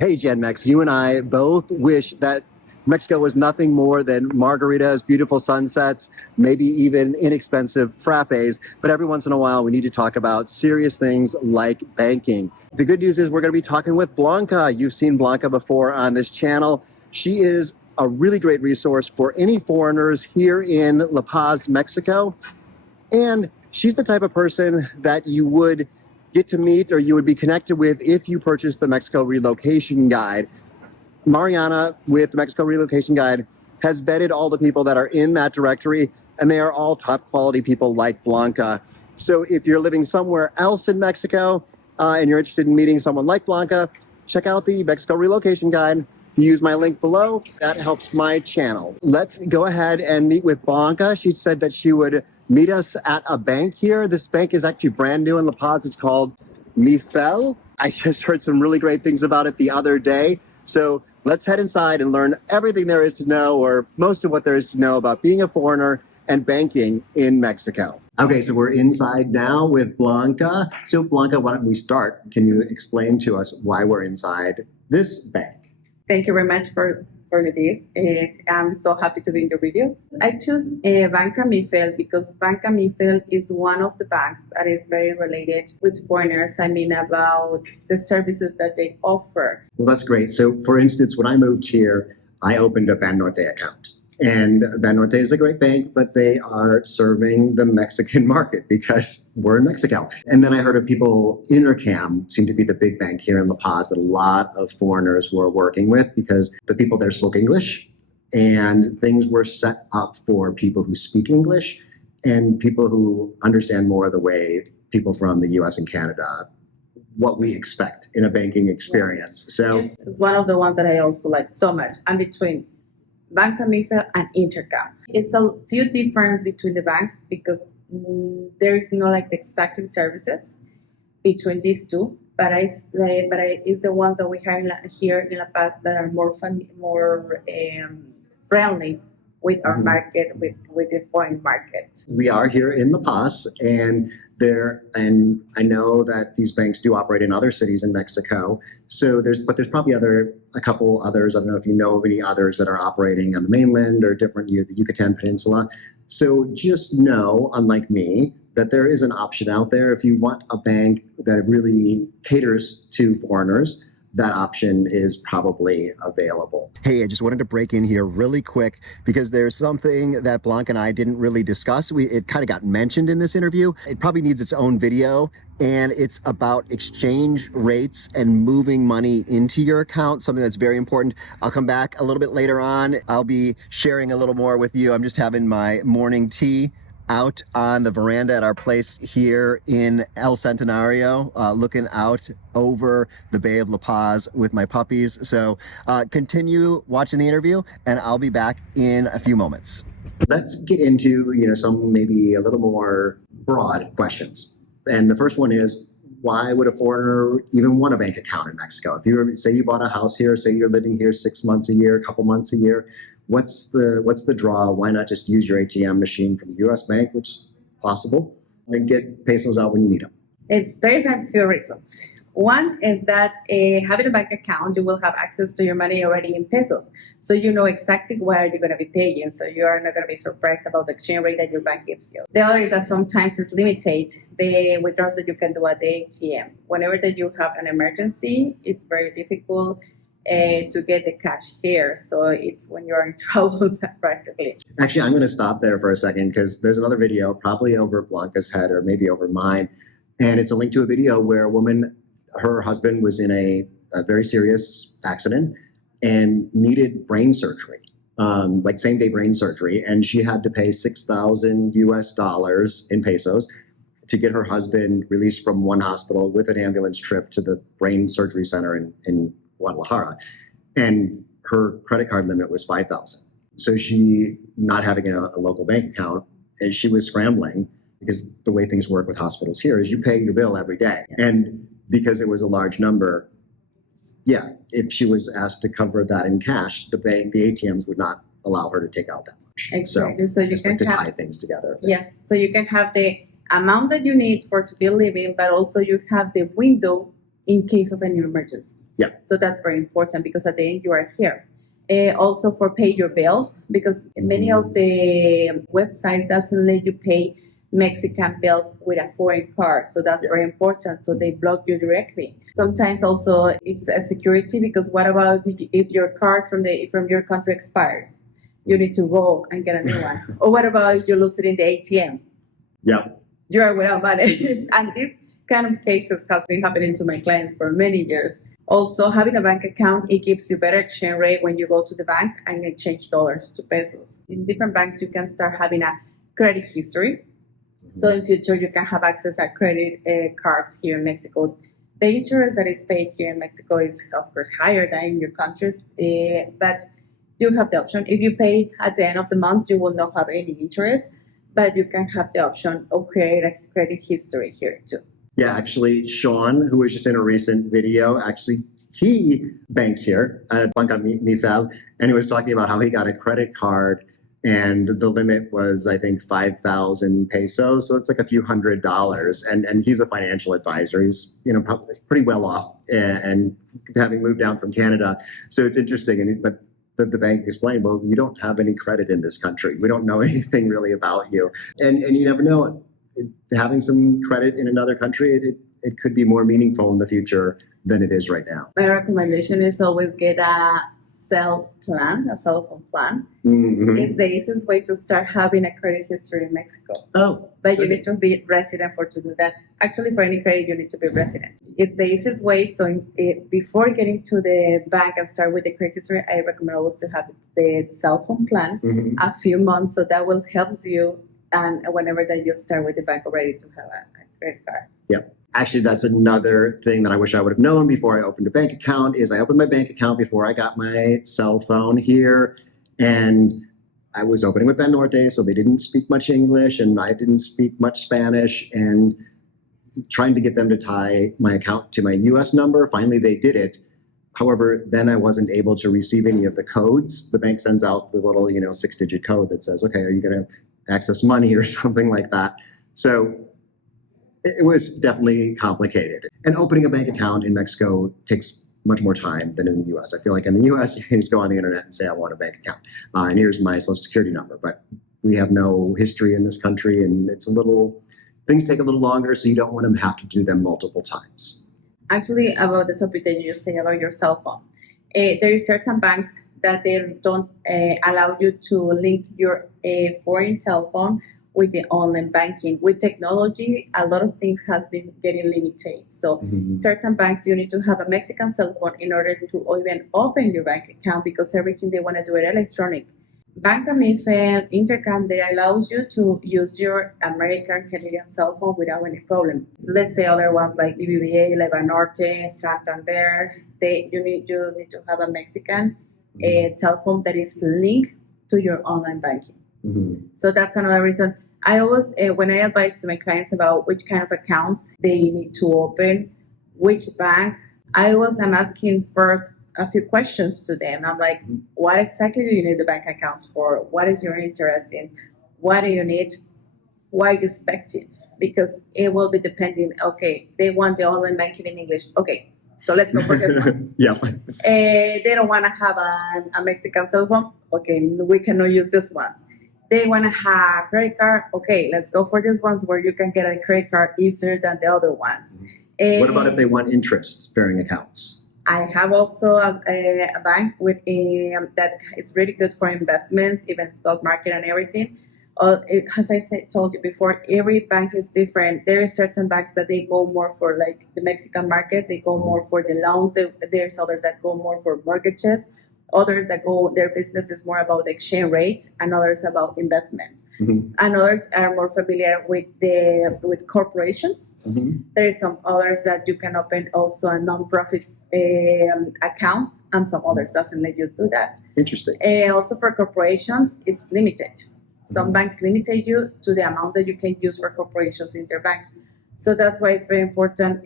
Hey, Gen Mex, you and I both wish that Mexico was nothing more than margaritas, beautiful sunsets, maybe even inexpensive frappes. But every once in a while, we need to talk about serious things like banking. The good news is we're going to be talking with Blanca. You've seen Blanca before on this channel. She is a really great resource for any foreigners here in La Paz, Mexico. And she's the type of person that you would get to meet or you would be connected with if you purchased the Mexico Relocation Guide. Mariana with the Mexico Relocation Guide has vetted all the people that are in that directory, and they are all top quality people like Blanca. So if you're living somewhere else in Mexico and you're interested in meeting someone like Blanca, check out the Mexico Relocation Guide. If you use my link below, that helps my channel. Let's go ahead and meet with Blanca. She said that she would meet us at a bank here. This bank is actually brand new in La Paz. It's called Mifel. I just heard some really great things about it the other day. So let's head inside and learn everything there is to know, or most of what there is to know about being a foreigner and banking in Mexico. Okay, so we're inside now with Blanca. So Blanca, why don't we start? Can you explain to us why we're inside this bank? Thank you very much for this. I'm so happy to be in the video. I choose Banca Mifel because Banca Mifel is one of the banks that is very related with foreigners. I mean, about the services that they offer. Well, that's great. So, for instance, when I moved here, I opened a Banorte account. And Banorte is a great bank, but they are serving the Mexican market because we're in Mexico. And then I heard of people, Intercam seemed to be the big bank here in La Paz that a lot of foreigners were working with because the people there spoke English and things were set up for people who speak English and people who understand more of the way people from the US and Canada, what we expect in a banking experience. So it's one of the ones that I also like so much. I'm between Banca Mifel and Intercam. It's a few difference between the banks because there is no like exact services between these two, but it's the ones that we have here in La Paz that are more friendly with our market, with the foreign market. We are here in La Paz, and I know that these banks do operate in other cities in Mexico. So there's probably a couple others. I don't know if you know of any others that are operating on the mainland or different the Yucatan Peninsula. So just know, unlike me, that there is an option out there. If you want a bank that really caters to foreigners, that option is probably available. Hey, I just wanted to break in here really quick because there's something that Blanca and I didn't really discuss. It kind of got mentioned in this interview. It probably needs its own video, and it's about exchange rates and moving money into your account, something that's very important. I'll come back a little bit later on. I'll be sharing a little more with you. I'm just having my morning tea out on the veranda at our place here in El Centenario, looking out over the Bay of La Paz with my puppies. So continue watching the interview and I'll be back in a few moments. Let's get into some maybe a little more broad questions. And the first one is, why would a foreigner even want a bank account in Mexico? If you say you bought a house here, say you're living here 6 months a year, a couple months a year, what's the draw? Why not just use your ATM machine from the US bank, which is possible, and get pesos out when you need them? There is a few reasons. One is that having a bank account, you will have access to your money already in pesos. So you know exactly where you're going to be paying. So you are not going to be surprised about the exchange rate that your bank gives you. The other is that sometimes it's limited the withdrawals that you can do at the ATM. Whenever that you have an emergency, it's very difficult to get the cash here. So it's when you're in trouble practically. Actually, I'm going to stop there for a second because there's another video probably over Blanca's head or maybe over mine. And it's a link to a video where a woman, her husband was in a very serious accident and needed brain surgery, like same day brain surgery. And she had to pay 6,000 US dollars in pesos to get her husband released from one hospital with an ambulance trip to the brain surgery center in Guadalajara, and her credit card limit was 5,000. So she, not having a local bank account, and she was scrambling because the way things work with hospitals here is you pay your bill every day. And because it was a large number, if she was asked to cover that in cash, the ATMs would not allow her to take out that much. Exactly. So you can tie things together. Yes. So you can have the amount that you need to be living, but also you have the window in case of any emergency. Yeah. So that's very important because at the end you are here. Also for pay your bills, because many of the websites doesn't let you pay Mexican bills with a foreign card. So that's very important. So they block you directly. Sometimes also it's a security, because what about if your card from your country expires? You need to go and get a new one. Or what about if you lose it in the ATM? Yeah. You are without money. And this kind of cases has been happening to my clients for many years. Also, having a bank account, it gives you better exchange rate when you go to the bank and exchange dollars to pesos. In different banks, you can start having a credit history. So in future, you can have access to credit cards here in Mexico. The interest that is paid here in Mexico is, of course, higher than in your countries, but you have the option. If you pay at the end of the month, you will not have any interest, but you can have the option of create a credit history here too. Yeah, actually, Sean, who was just in a recent video, actually, he banks here at Blanca Corral, and he was talking about how he got a credit card, and the limit was, I think, 5,000 pesos, so it's like a few $100s. And he's a financial advisor. He's probably pretty well off, and having moved down from Canada, so it's interesting. But the bank explained, well, you don't have any credit in this country. We don't know anything really about you, and you never know. Having some credit in another country, it could be more meaningful in the future than it is right now. My recommendation is always get a cell phone plan. Mm-hmm. It's the easiest way to start having a credit history in Mexico. Oh, but you need to be resident to do that. Actually, for any credit, you need to be resident. It's the easiest way. So before getting to the bank and start with the credit history, I recommend always to have the cell phone plan a few months, so that will help you. And whenever that you start with the bank already to have a credit card. Yeah. Actually, that's another thing that I wish I would have known before I opened a bank account. Is I opened my bank account before I got my cell phone here, and I was opening with Banorte, so they didn't speak much English, and I didn't speak much Spanish, and trying to get them to tie my account to my U.S. number. Finally, they did it. However, then I wasn't able to receive any of the codes. The bank sends out the little 6-digit code that says, okay, are you going to access money or something like that? So it was definitely complicated. And opening a bank account in Mexico takes much more time than in the US. I feel like in the US, you can just go on the internet and say, I want a bank account. And here's my social security number. But we have no history in this country, and things take a little longer, so you don't want to have to do them multiple times. Actually, about the topic that you say about your cell phone, there is certain banks that they don't allow you to link your foreign telephone with the online banking. With technology, a lot of things has been getting limited. So certain banks, you need to have a Mexican cell phone in order to even open your bank account, because everything they want to do it electronic. Banca MIFEL, Intercam, that allows you to use your American Canadian cell phone without any problem. Let's say other ones like BBVA, Banorte, Santander, you need to have a Mexican telephone that is linked to your online banking. So that's another reason. I always, when I advise to my clients about which kind of accounts they need to open, which bank, I'm asking first a few questions to them. I'm like, what exactly do you need the bank accounts for? What is your interest in? What do you need? What are you expecting? Because it will be depending. Okay, they want the online banking in English. Okay, so let's go for this one. Yeah. They don't want to have a Mexican cell phone. Okay, we cannot use this ones. They want to have credit card. Okay, let's go for these ones where you can get a credit card easier than the other ones. What about if they want interest-bearing accounts? I have also a bank with that is really good for investments, even stock market and everything. As I told you before, every bank is different. There are certain banks that they go more for like the Mexican market. They go more for the loans. There's others that go more for mortgages. Others that their business is more about the exchange rate, and others about investments. And others are more familiar with corporations. There is some others that you can open also a non-profit accounts, and some others doesn't let you do that. Interesting. Also for corporations, it's limited. Some banks limit you to the amount that you can use for corporations in their banks. So that's why it's very important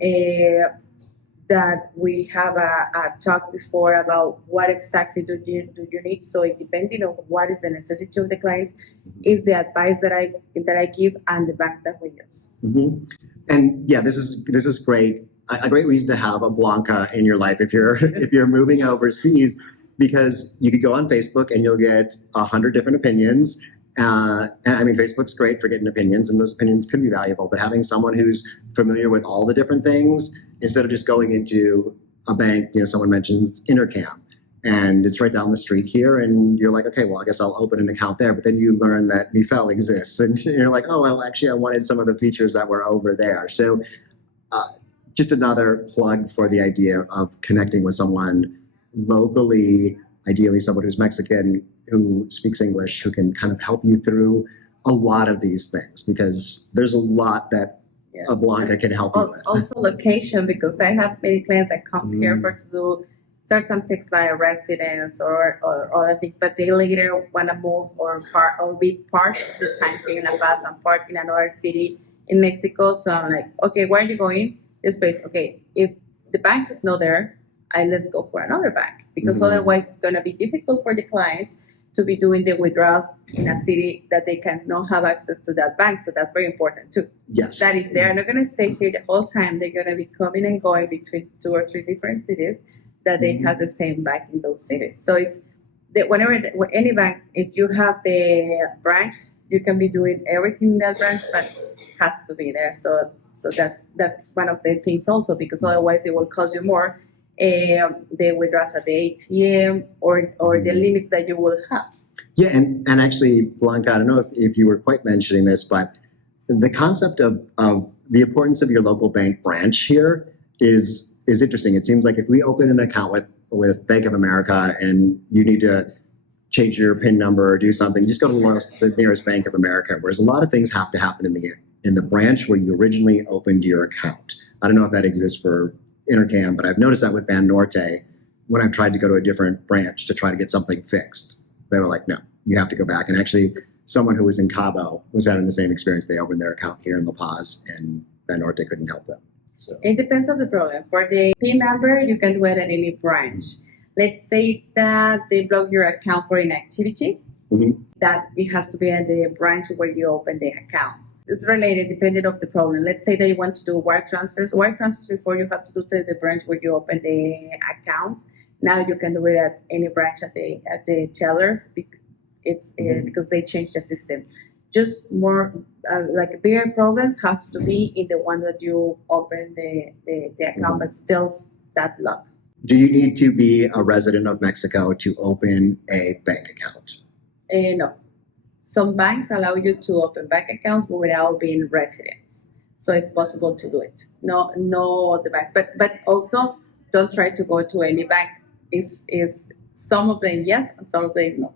that we have a talk before about what exactly do you need. So it depending on what is the necessity of the client, is the advice that I give and the bank that we use. And yeah, this is great. a great reason to have a Blanca in your life if you're if you're moving overseas, because you could go on Facebook and you'll get 100 different opinions. And I mean, Facebook's great for getting opinions, and those opinions could be valuable. But having someone who's familiar with all the different things, instead of just going into a bank, someone mentions Intercam, and it's right down the street here, and you're like, okay, well, I guess I'll open an account there. But then you learn that Mifel exists, and you're like, oh, well, actually, I wanted some of the features that were over there. So just another plug for the idea of connecting with someone locally, ideally someone who's Mexican, who speaks English, who can kind of help you through a lot of these things, because there's a lot that a Blanca can help you with. Also location, because I have many clients that comes here for to do certain things like residence or other things, but they later want to move or be part of the time here in La Paz and part in another city in Mexico. So I'm like, okay, where are you going? This place. Okay, if the bank is not there, let's go for another bank, because otherwise it's going to be difficult for the client to be doing the withdrawals in a city that they cannot have access to that bank. So that's very important too. Yes. That if they're not going to stay here the whole time, they're going to be coming and going between 2 or 3 different cities, that they have the same bank in those cities. So it's any bank, if you have the branch, you can be doing everything in that branch, but has to be there. So that's one of the things also, because otherwise it will cost you more. The withdrawals at the ATM or the limits that you will have. Yeah, and actually, Blanca, I don't know if you were quite mentioning this, but the concept of the importance of your local bank branch here is interesting. It seems like if we open an account with Bank of America and you need to change your PIN number or do something, you just go to the nearest Bank of America, whereas a lot of things have to happen in the branch where you originally opened your account. I don't know if that exists for Intercam, but I've noticed that with Banorte, when I've tried to go to a different branch to try to get something fixed, they were like, no, you have to go back. And actually, someone who was in Cabo was having the same experience. They opened their account here in La Paz, and Banorte couldn't help them. So it depends on the problem. For the PIN number, you can do it at any branch. Let's say that they block your account for inactivity, that it has to be at the branch where you open the account. It's related depending on the problem. Let's say that you want to do wire transfers. Wire transfers before you have to do to the branch where you open the account. Now you can do it at any branch at the tellers. Because they changed the system. Just more like bigger problems have to be in the one that you open the account, but still that lock. Do you need to be a resident of Mexico to open a bank account? No. Some banks allow you to open bank accounts without being residents. So it's possible to do it. No other banks. But also don't try to go to any bank. Is some of them yes, and some of them no.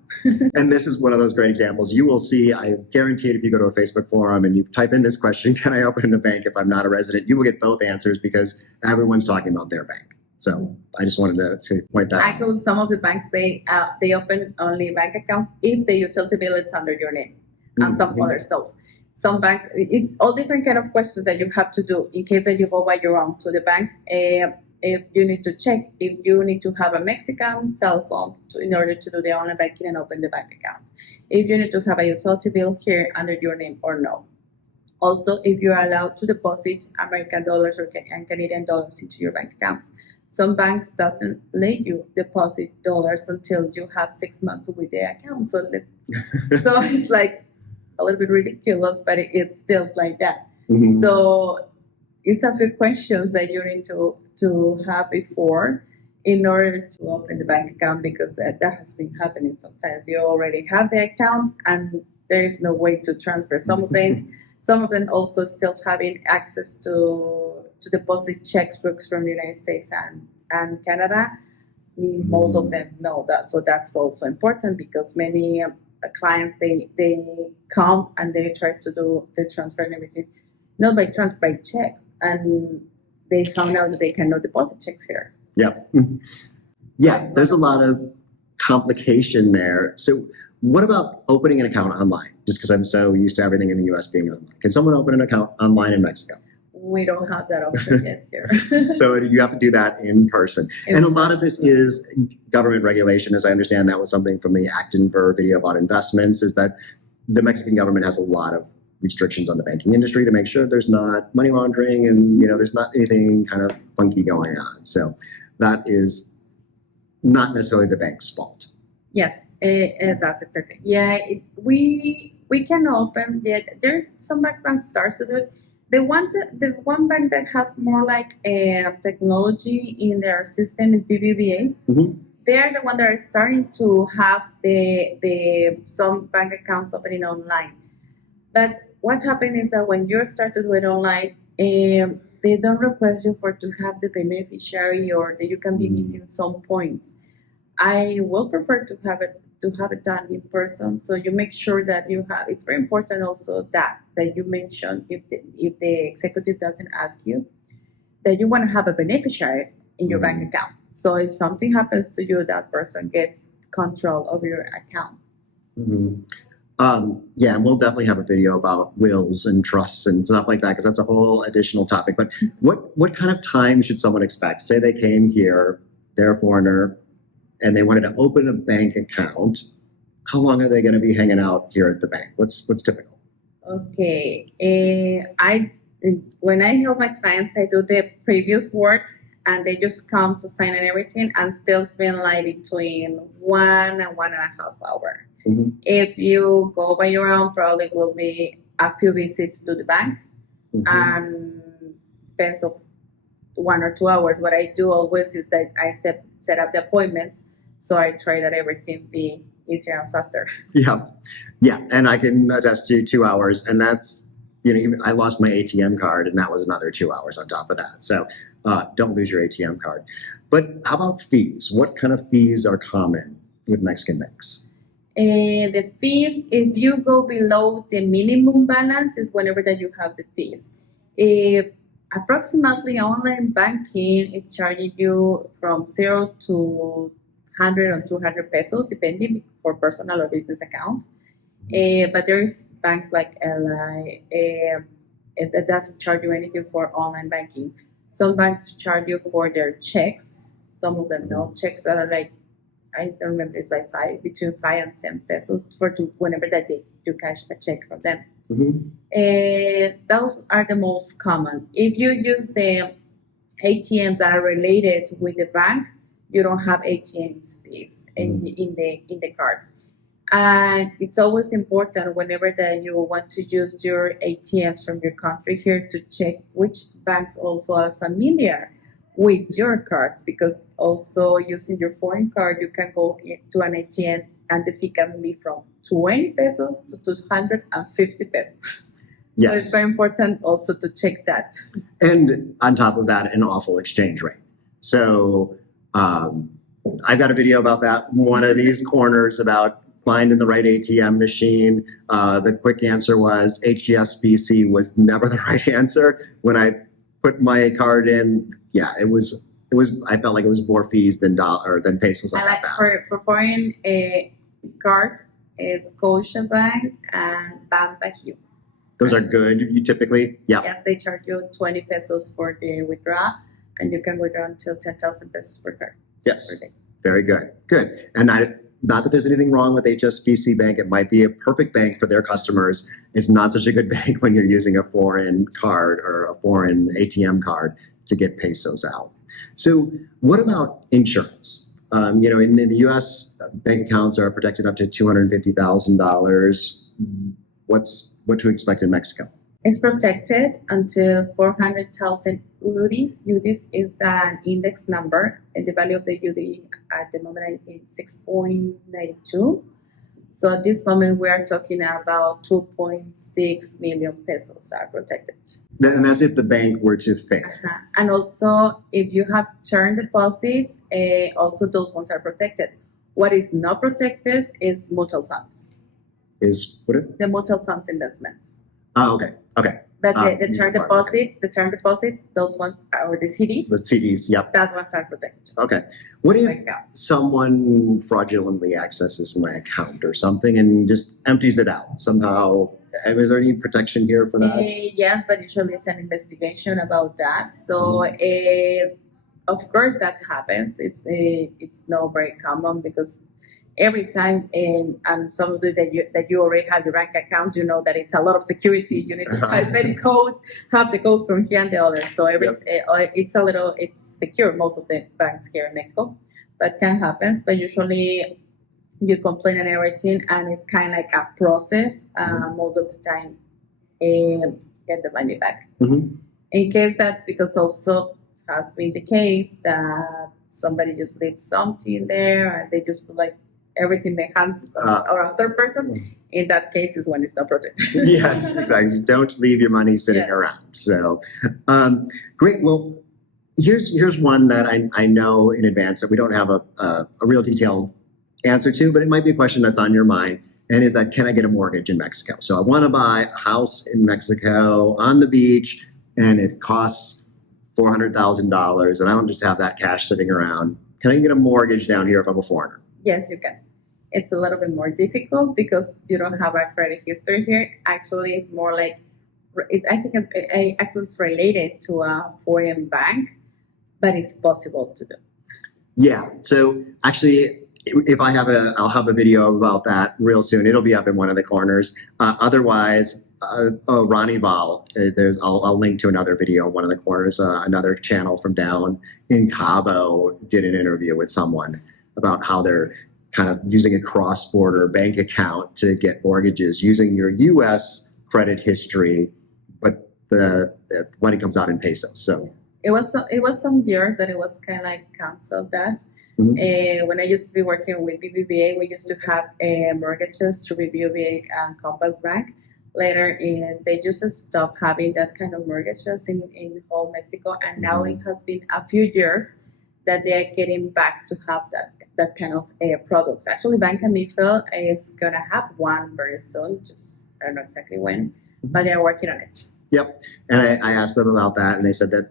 And this is one of those great examples. You will see, I guarantee it, if you go to a Facebook forum and you type in this question, can I open a bank if I'm not a resident? You will get both answers because everyone's talking about their bank. So I just wanted to point that out. Actually, some of the banks, they open only bank accounts if the utility bill is under your name, and some others don't. Some banks, it's all different kind of questions that you have to do in case that you go by your own to the banks. If you need to check if you need to have a Mexican cell phone in order to do the online banking and open the bank account. If you need to have a utility bill here under your name or no. Also, if you are allowed to deposit American dollars and Canadian dollars into your bank accounts. Some banks doesn't let you deposit dollars until you have 6 months with the account. So it's like a little bit ridiculous, but it's still like that. So it's a few questions that you need to have before in order to open the bank account, because that has been happening sometimes. You already have the account and there is no way to transfer. Some of them also still having access to deposit checkbooks from the United States and Canada. Most of them know that. So that's also important, because many clients, they come and they try to do the transfer and everything, not by transfer, by check. And they found out that they cannot deposit checks here. Yeah, there's a lot of complication there. So what about opening an account online? Just because I'm so used to everything in the US being online. Can someone open an account online in Mexico? We don't have that option yet here. So you have to do that in person. And a lot of this is government regulation, as I understand. That was something from the Acton Ver video about investments, is that the Mexican government has a lot of restrictions on the banking industry to make sure there's not money laundering and there's not anything kind of funky going on. So that is not necessarily the bank's fault. Yes, that's exactly. Yeah, we can open. Yeah, there's some banks that starts to do it. The one bank that has more like technology in their system is BBVA. Mm-hmm. They're the one that are starting to have the some bank accounts opening online. But what happened is that when you start to do it online, they don't request you for to have the beneficiary or that you can be missing some points. I will prefer to have it done in person. So you make sure that you have. It's very important also that you mention if the executive doesn't ask you that you want to have a beneficiary in your bank account. So if something happens to you, that person gets control of your account. Mm-hmm. Yeah, and we'll definitely have a video about wills and trusts and stuff like that because that's a whole additional topic. But what kind of time should someone expect? Say they came here, they're a foreigner, and they wanted to open a bank account. How long are they going to be hanging out here at the bank? What's typical? Okay, when I help my clients, I do the previous work, and they just come to sign and everything, and still spend like between 1 and 1.5 hours. Mm-hmm. If you go by your own, probably will be a few visits to the bank, Mm-hmm. and depends of 1 or 2 hours. What I do always is that I set up the appointments, so I try that everything be easier and faster. Yeah, and I can attest to 2 hours, and that's I lost my ATM card, and that was another 2 hours on top of that. So don't lose your ATM card. But how about fees? What kind of fees are common with Mexican banks? The fees, if you go below the minimum balance, is whenever that you have the fees. Approximately online banking is charging you from 0 to 100 or 200 pesos, depending for personal or business account. But there is banks like LI that doesn't charge you anything for online banking. Some banks charge you for their checks. Some of them no checks that are like, I don't remember, it's like between 5 and 10 pesos whenever that you cash a check from them. Mm-hmm. Those are the most common. If you use the ATMs that are related with the bank, you don't have ATMs fees in the cards. And it's always important whenever that you want to use your ATMs from your country here to check which banks also are familiar with your cards, because also using your foreign card, you can go to an ATM and the fee can be from 20 pesos to 250 pesos. Yes. So it's very important also to check that. And on top of that, an awful exchange rate. So I've got a video about that. One of these corners about finding the right ATM machine. The quick answer was HGSBC was never the right answer. When I put my card in, yeah, it was. I felt like it was more fees than pesos on that. For foreign cards, is Scotiabank and Banbajo. Those are good. You typically, yeah. Yes, they charge you 20 pesos for the withdrawal, and you can withdraw until 10,000 pesos per card. Yes, very good. Good. And not that there's anything wrong with HSBC Bank. It might be a perfect bank for their customers. It's not such a good bank when you're using a foreign card or a foreign ATM card to get pesos out. So what about insurance? In the U.S., bank accounts are protected up to $250,000. What to expect in Mexico? It's protected until 400,000 UDIs. UDIs is an index number, and the value of the UDI at the moment is 6.92. So at this moment, we are talking about 2.6 million pesos are protected. And that's if the bank were to fail. And also, if you have term deposits, also those ones are protected. What is not protected is mutual funds. The mutual funds investments. Oh, okay. But the term deposits, those ones are the CDs. The CDs, yep. That ones are protected. Okay. What if someone fraudulently accesses my account or something and just empties it out somehow? Is there any protection here for that? Yes, but usually it's an investigation about that. So, of course, that happens. It's not very common because every time, and some of that you already have your bank accounts, you know that it's a lot of security. You need to type many codes, have the codes from here and the other. So it's secure, most of the banks here in Mexico, but can happen. But usually you complain and everything, and it's kind of like a process. Most of the time, get the money back. In case that, because also has been the case that somebody just leaves something there and they just put like everything in the hands or a third person. In that case is when it's not protected. Yes, exactly. Don't leave your money sitting around. So, great. Well, here's one that I know in advance that we don't have a real detailed answer to, but it might be a question that's on your mind. And is that, can I get a mortgage in Mexico? So I want to buy a house in Mexico on the beach, and it costs $400,000, and I don't just have that cash sitting around. Can I get a mortgage down here if I'm a foreigner? Yes, you can. It's a little bit more difficult because you don't have a credit history here. Actually, it's more like, I think it's related to a foreign bank, but it's possible to do. Yeah. So actually, if I'll have a video about that real soon. It'll be up in one of the corners. Otherwise, Ronnie Val, I'll link to another video in one of the corners. Another channel from down in Cabo did an interview with someone about how they're kind of using a cross-border bank account to get mortgages using your U.S. credit history, but the money comes out in pesos. So it was some years that it was kind of like canceled that. When I used to be working with BBVA, we used to have mortgages through BBVA and Compass Bank. Later, they just stopped having that kind of mortgages in whole Mexico, and now it has been a few years that they are getting back to have that kind of products. Actually, Blanca Corral is gonna have one very soon. Just I don't know exactly when, but they are working on it. Yep, and I asked them about that, and they said that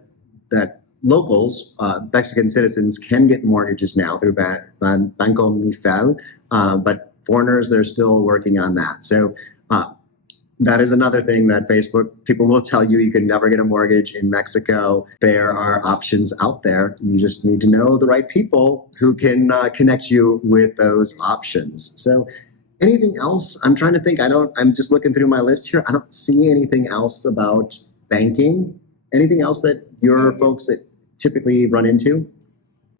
locals, Mexican citizens, can get mortgages now through Banco Mifel, but foreigners, they're still working on that. So that is another thing that Facebook people will tell you. You can never get a mortgage in Mexico. There are options out there. You just need to know the right people who can connect you with those options. So anything else? I'm trying to think. I'm just looking through my list here. I don't see anything else about banking. Anything else that your folks that typically run into?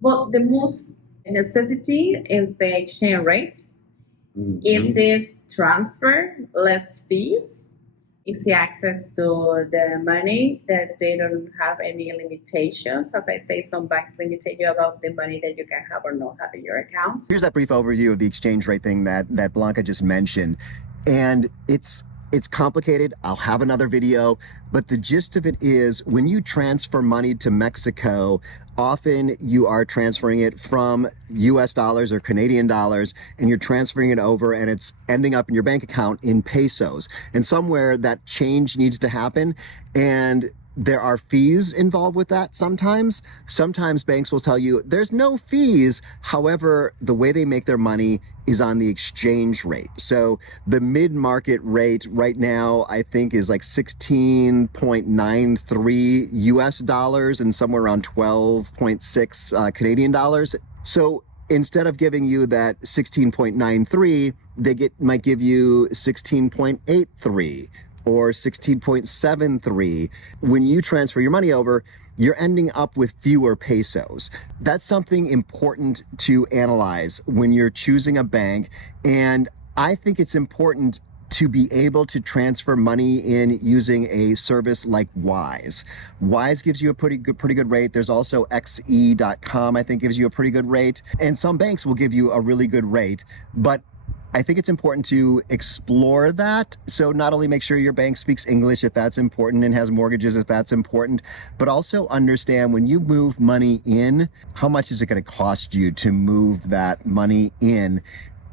Well, the most necessity is the exchange rate. If this transfer, less fees, easy access to the money, that they don't have any limitations. As I say, some banks limit you about the money that you can have or not have in your account. Here's that brief overview of the exchange rate thing that Blanca just mentioned. And it's complicated. I'll have another video, but the gist of it is when you transfer money to Mexico, often you are transferring it from US dollars or Canadian dollars, and you're transferring it over and it's ending up in your bank account in pesos. And somewhere that change needs to happen. And there are fees involved with that sometimes. Sometimes banks will tell you there's no fees. However, the way they make their money is on the exchange rate. So the mid-market rate right now, I think, is like 16.93 US dollars and somewhere around 12.6 Canadian dollars. So instead of giving you that 16.93, they might give you 16.83. or 16.73. When you transfer your money over, you're ending up with fewer pesos. That's something important to analyze when you're choosing a bank. And I think it's important to be able to transfer money in using a service like Wise. Wise gives you a pretty good rate. There's also xe.com, I think, gives you a pretty good rate. And some banks will give you a really good rate, but I think it's important to explore that. So not only make sure your bank speaks English if that's important and has mortgages if that's important, but also understand when you move money in, how much is it going to cost you to move that money in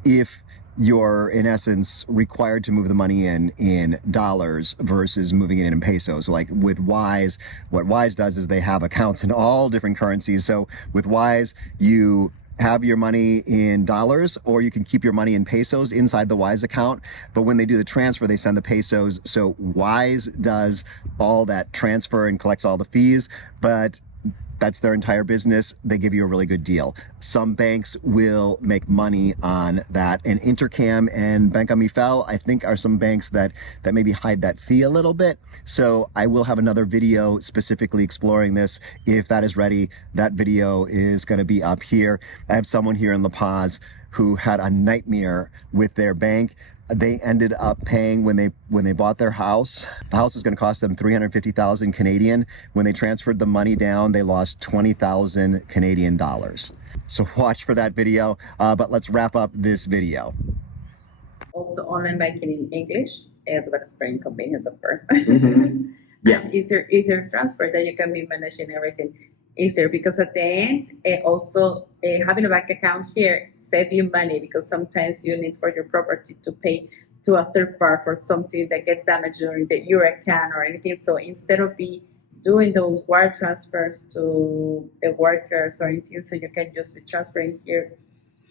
if you're, in essence, required to move the money in dollars versus moving it in pesos. Like with Wise, what Wise does is they have accounts in all different currencies. So with Wise, you have your money in dollars, or you can keep your money in pesos inside the Wise account. But when they do the transfer, they send the pesos. So Wise does all that transfer and collects all the fees, but that's their entire business. They give you a really good deal. some banks will make money on that. And Intercam and Bank on Mifel, I think, are some banks that maybe hide that fee a little bit. So I will have another video specifically exploring this. If that is ready, that video is going to be up here. I have someone here in La Paz who had a nightmare with their bank. They ended up paying when they bought their house. The house was going to cost them 350,000 Canadian. When they transferred the money down, they lost 20,000 Canadian dollars. So watch for that video. But let's wrap up this video. Also, online banking in English, but it's very inconvenience, of course. Mhm. Yeah. And easier transfer that you can be managing everything easier, because at the end, also having a bank account here save you money, because sometimes you need for your property to pay to a third party for something that get damaged during your account or anything. So instead of doing those wire transfers to the workers or anything, so you can just be transferring here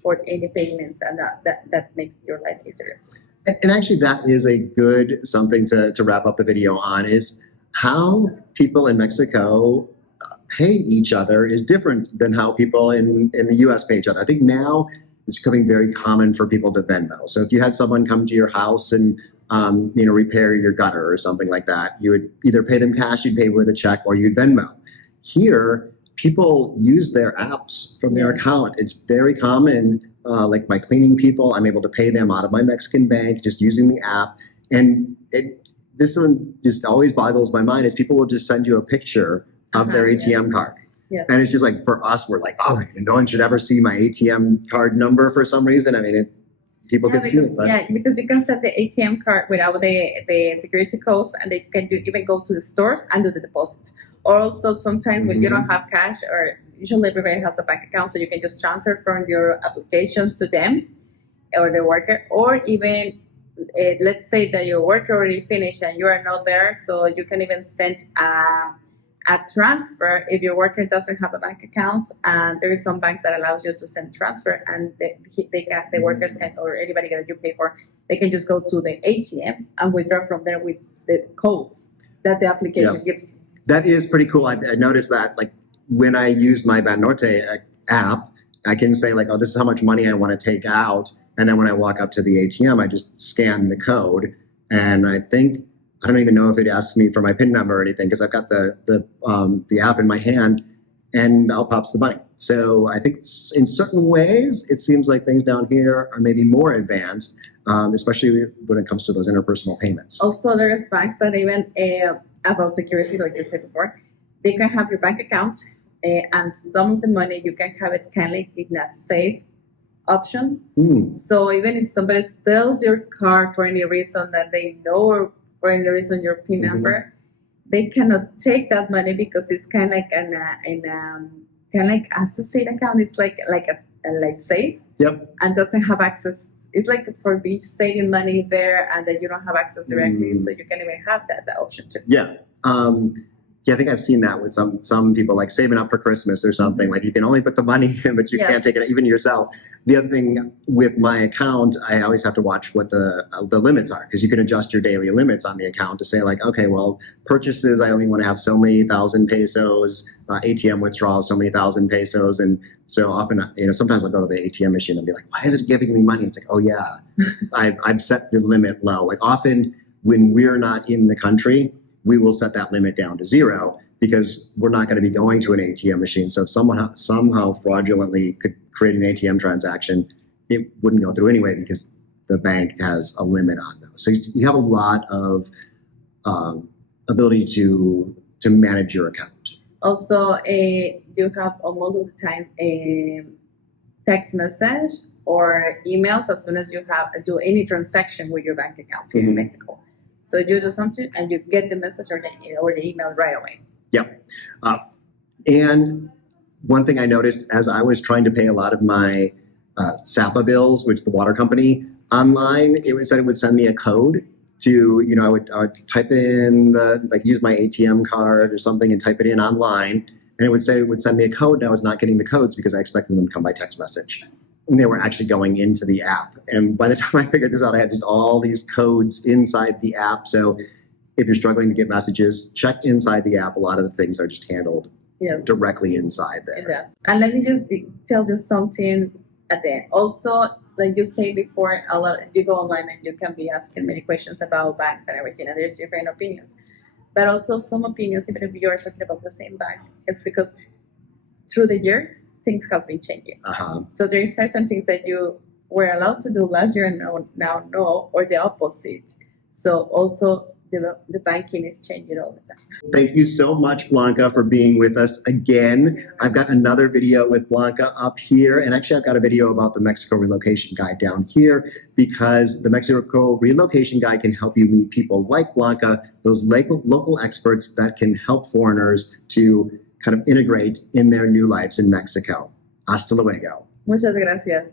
for any payments, and that makes your life easier. And actually, that is a good something to wrap up the video on, is how people in Mexico pay each other is different than how people in the US pay each other. I think now it's becoming very common for people to Venmo. So if you had someone come to your house and repair your gutter or something like that, you would either pay them cash, you'd pay with a check, or you'd Venmo. Here, people use their apps from their account. It's very common. Like my cleaning people, I'm able to pay them out of my Mexican bank just using the app. And this one just always boggles my mind, is people will just send you a picture of their ATM card. Yeah. And it's just like, for us, we're like, oh, no one should ever see my ATM card number for some reason. I mean, people can see it. But. Yeah, because you can set the ATM card without the security codes, and they can even go to the stores and do the deposits. Or also sometimes when you don't have cash, or usually everybody has a bank account, so you can just transfer from your applications to them or the worker, or even let's say that your work already finished and you are not there, so you can even send a transfer if your worker doesn't have a bank account. And there is some banks that allows you to send transfer, and the workers can, or anybody that you pay for, they can just go to the ATM and withdraw from there with the codes that the application gives. That is pretty cool. I noticed that, like, when I use my Banorte app, I can say, like, oh, this is how much money I want to take out. And then when I walk up to the ATM, I just scan the code. And I don't even know if it asks me for my PIN number or anything, because I've got the app in my hand, and out pops the money. So I think in certain ways, it seems like things down here are maybe more advanced, especially when it comes to those interpersonal payments. Also, there's banks that even about security, like you said before, they can have your bank account, and some of the money you can have it kind of like in a safe option. So even if somebody steals your card for any reason that they know, or for any reason your PIN number, they cannot take that money, because it's kind of like kind of like associate account. It's like a safe. Yep. And doesn't have access. It's like for beach saving money there, and then you don't have access directly, so you can even have that option too. Yeah. Yeah, I think I've seen that with some people, like saving up for Christmas or something. Like, you can only put the money in, but you can't take it even yourself. The other thing with my account, I always have to watch what the limits are, because you can adjust your daily limits on the account to say, like, okay, well, purchases, I only want to have so many thousand pesos, ATM withdrawals, so many thousand pesos. And so often, sometimes I'll go to the ATM machine and be like, why is it giving me money? It's like, oh yeah, I've set the limit low. Like, often when we're not in the country, we will set that limit down to 0, because we're not going to be going to an ATM machine. So if someone somehow fraudulently could create an ATM transaction, it wouldn't go through anyway, because the bank has a limit on those. So you have a lot of ability to manage your account. Also, you have almost all the time a text message or emails as soon as you do any transaction with your bank accounts here in Mexico. So you do something and you get the message or the email right away. Yep. And one thing I noticed as I was trying to pay a lot of my SAPA bills, which the water company, online, it said it would send me a code to, I would type in, use my ATM card or something and type it in online. And it would send me a code, and I was not getting the codes because I expected them to come by text message. And they were actually going into the app. And by the time I figured this out, I had just all these codes inside the app. So if you're struggling to get messages, check inside the app. A lot of the things are just handled Yes. directly inside there. Yeah. And let me just tell you something at the end. Also, like you said before, a lot you go online and you can be asking many questions about banks and everything, and there's different opinions. But also some opinions, even if you are talking about the same bank, it's because through the years things has been changing. Uh-huh. So there is certain things that you were allowed to do last year and now no, or the opposite. So also the banking is changing all the time. Thank you so much, Blanca, for being with us again. I've got another video with Blanca up here, and actually I've got a video about the Mexico Relocation Guide down here, because the Mexico Relocation Guide can help you meet people like Blanca, those local experts that can help foreigners to kind of integrate in their new lives in Mexico. Hasta luego. Muchas gracias.